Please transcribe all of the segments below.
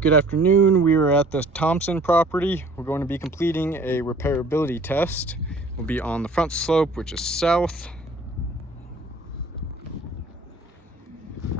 Good afternoon. We are at the Thompson property. We're going to be completing a repairability test. We'll be on the front slope, which is south.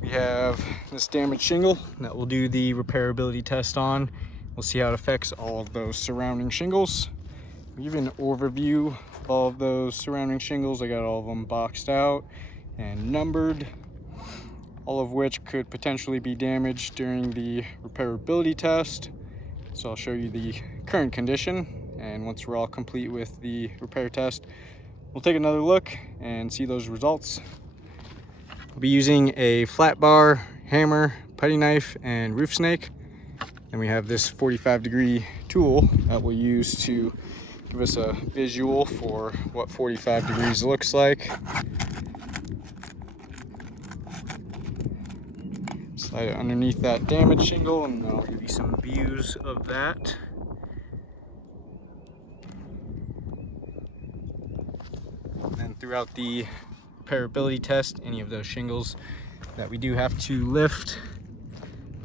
We have this damaged shingle that we'll do the repairability test on. We'll see how it affects all of those surrounding shingles. We'll give you an overview of all of those surrounding shingles. I got all of them boxed out and numbered, all of which could potentially be damaged during the repairability test. So I'll show you the current condition, and once we're all complete with the repair test, we'll take another look and see those results. We'll be using a flat bar, hammer, putty knife, and roof snake. And we have this 45-degree tool that we'll use to give us a visual for what 45 degrees looks like. Slide it underneath that damaged shingle, and I'll give you some views of that. And then throughout the repairability test, any of those shingles that we do have to lift,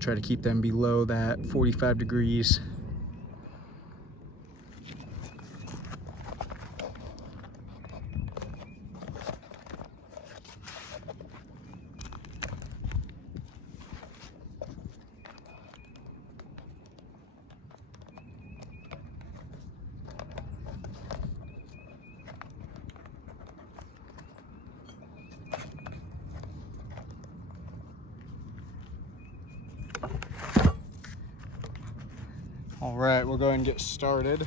try to keep them below that 45 degrees. All right, we'll go ahead and get started.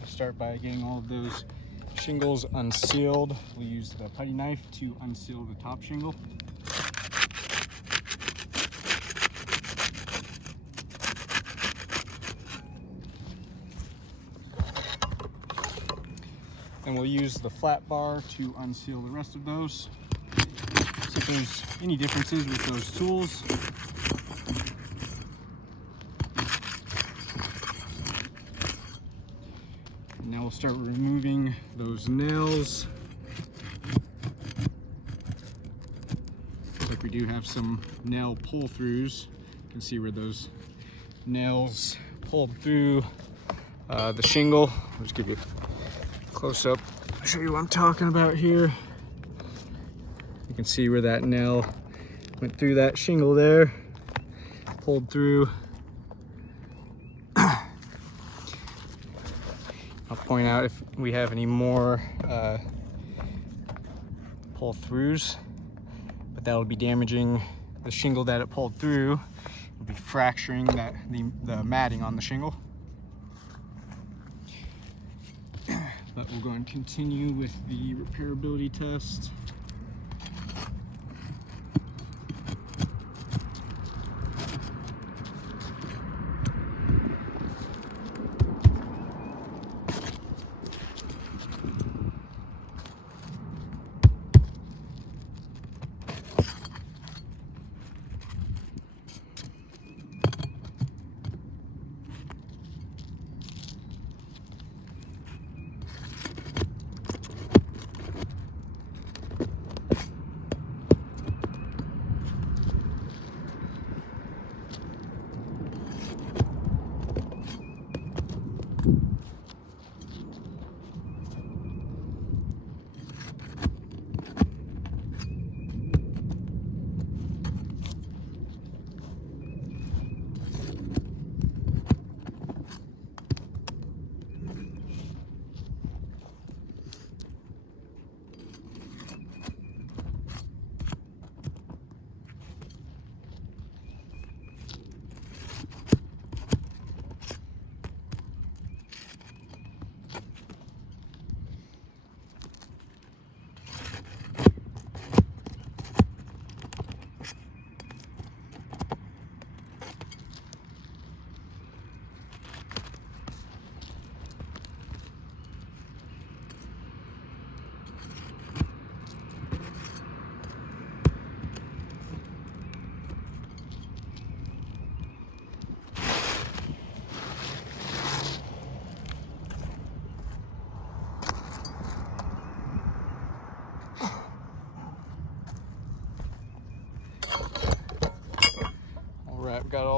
We'll start by getting all of those shingles unsealed. We'll use the putty knife to unseal the top shingle. And we'll use the flat bar to unseal the rest of those. See if there's any differences with those tools. Now we'll start removing those nails. Looks like we do have some nail pull-throughs. You can see where those nails pulled through the shingle. I'll just give you a close-up, show you what I'm talking about here. You can see where that nail went through that shingle there, pulled through. I'll point out if we have any more pull-throughs, but that'll be damaging the shingle that it pulled through. It'll be fracturing the matting on the shingle. But we'll go and continue with the repairability test.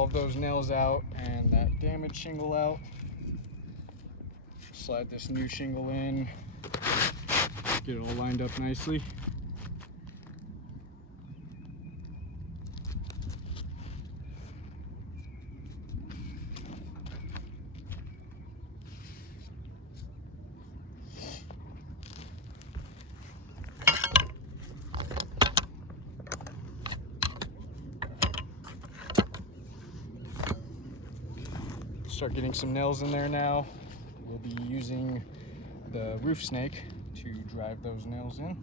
of those nails out and that damaged shingle out. Slide this new shingle in, get it all lined up nicely. Start getting some nails in there now. We'll be using the roof snake to drive those nails in.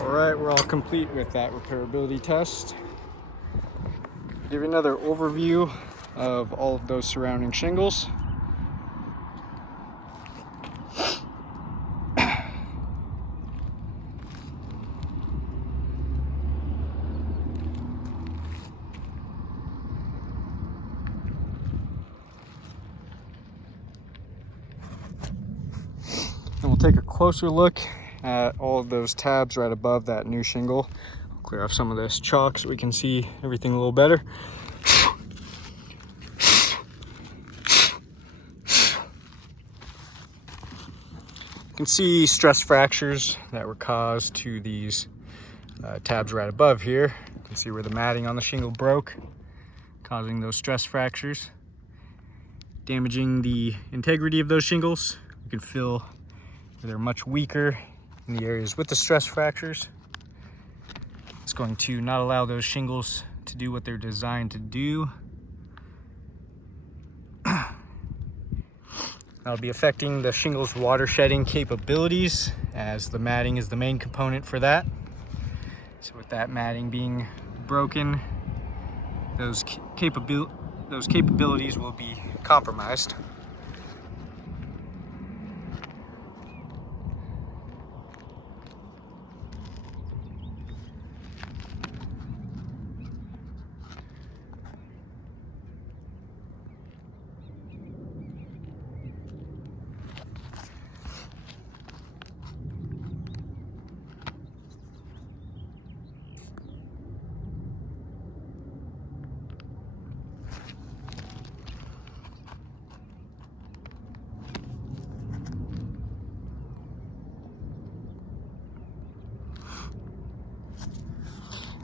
Alright, we're all complete with that repairability test. Give you another overview of all of those surrounding shingles. And we'll take a closer look at all of those tabs right above that new shingle. I'll clear off some of this chalk so we can see everything a little better. You can see stress fractures that were caused to these tabs right above here. You can see where the matting on the shingle broke, causing those stress fractures, damaging the integrity of those shingles. You can feel they're much weaker in the areas with the stress fractures. It's going to not allow those shingles to do what they're designed to do. That'll be affecting the shingles' water shedding capabilities, as the matting is the main component for that. So with that matting being broken, those capabilities will be compromised.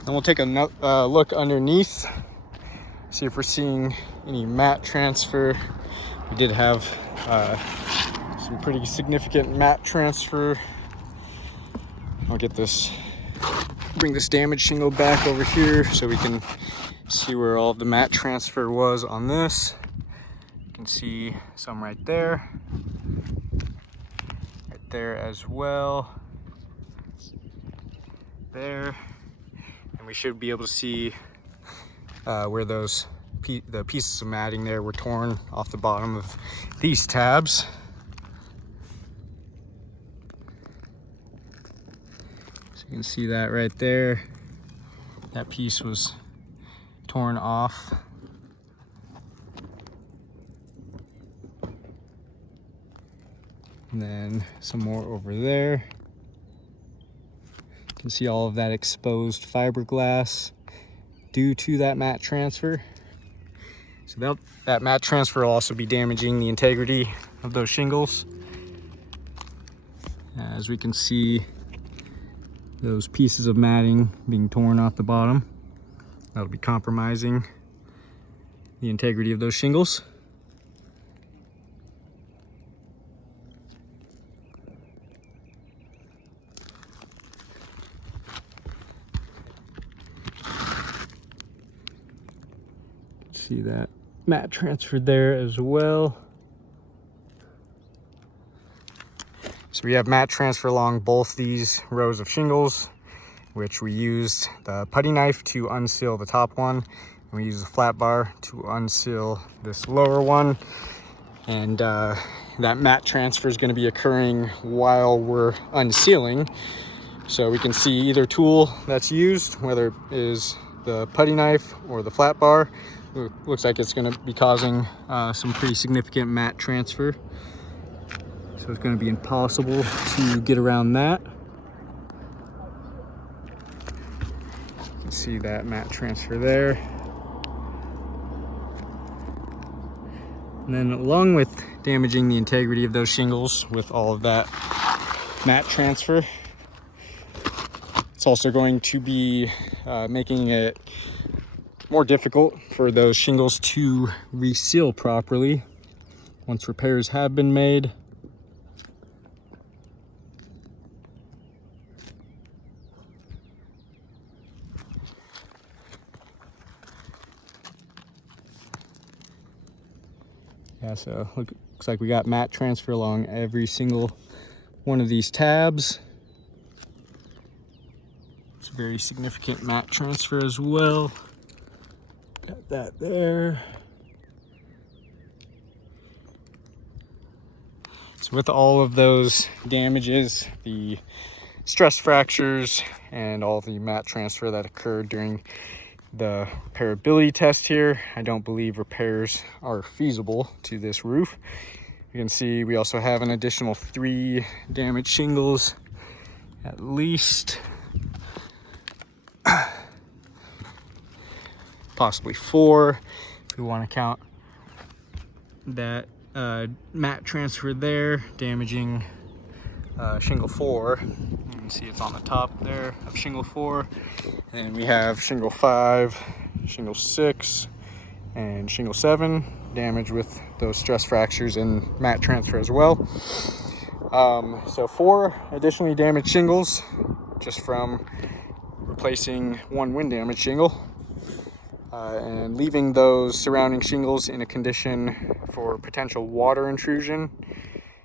Then we'll take a look underneath, see if we're seeing any mat transfer. We did have some pretty significant mat transfer. I'll bring this damaged shingle back over here so we can see where all the mat transfer was on this. You can see some right there as well, there. And we should be able to see where the pieces of matting there were torn off the bottom of these tabs. So you can see that right there. That piece was torn off. And then some more over there. You can see all of that exposed fiberglass due to that mat transfer. So that mat transfer will also be damaging the integrity of those shingles. As we can see, those pieces of matting being torn off the bottom. That'll be compromising the integrity of those shingles. See that mat transferred there as well. So we have mat transfer along both these rows of shingles, which we used the putty knife to unseal the top one, and we used a flat bar to unseal this lower one. And that mat transfer is going to be occurring while we're unsealing. So we can see either tool that's used, whether it is the putty knife or the flat bar. Looks like it's going to be causing some pretty significant mat transfer. So it's going to be impossible to get around that. You can see that mat transfer there. And then along with damaging the integrity of those shingles with all of that mat transfer, it's also going to be making it more difficult for those shingles to reseal properly once repairs have been made. Yeah, so looks like we got mat transfer along every single one of these tabs. It's a very significant mat transfer as well. Got that there. So with all of those damages, the stress fractures and all the mat transfer that occurred during the repairability test here, I don't believe repairs are feasible to this roof. You can see we also have an additional 3 damaged shingles, at least. Possibly 4 if we want to count that mat transfer there, damaging shingle 4. You can see it's on the top there of shingle 4. And we have shingle 5, shingle 6, and shingle 7 damaged with those stress fractures and mat transfer as well. So 4 additionally damaged shingles just from replacing 1 wind damage shingle. And leaving those surrounding shingles in a condition for potential water intrusion.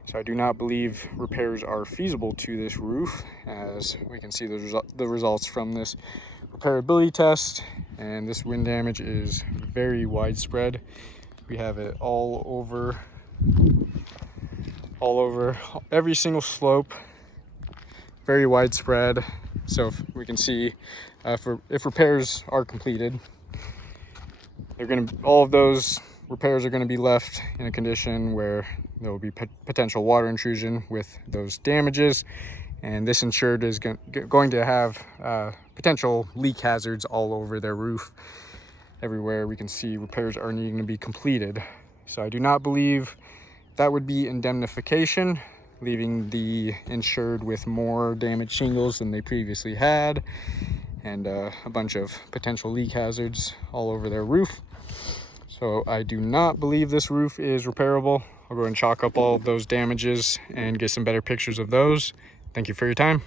So I do not believe repairs are feasible to this roof, as we can see the results from this repairability test. And this wind damage is very widespread. We have it all over every single slope, very widespread. So if we can see if repairs are completed, all of those repairs are going to be left in a condition where there will be potential water intrusion with those damages, and this insured is going to have potential leak hazards all over their roof. Everywhere we can see repairs are needing to be completed. So I do not believe that would be indemnification, leaving the insured with more damaged shingles than they previously had. and a bunch of potential leak hazards all over their roof. So I do not believe this roof is repairable. I'll go and chalk up all of those damages and get some better pictures of those. Thank you for your time.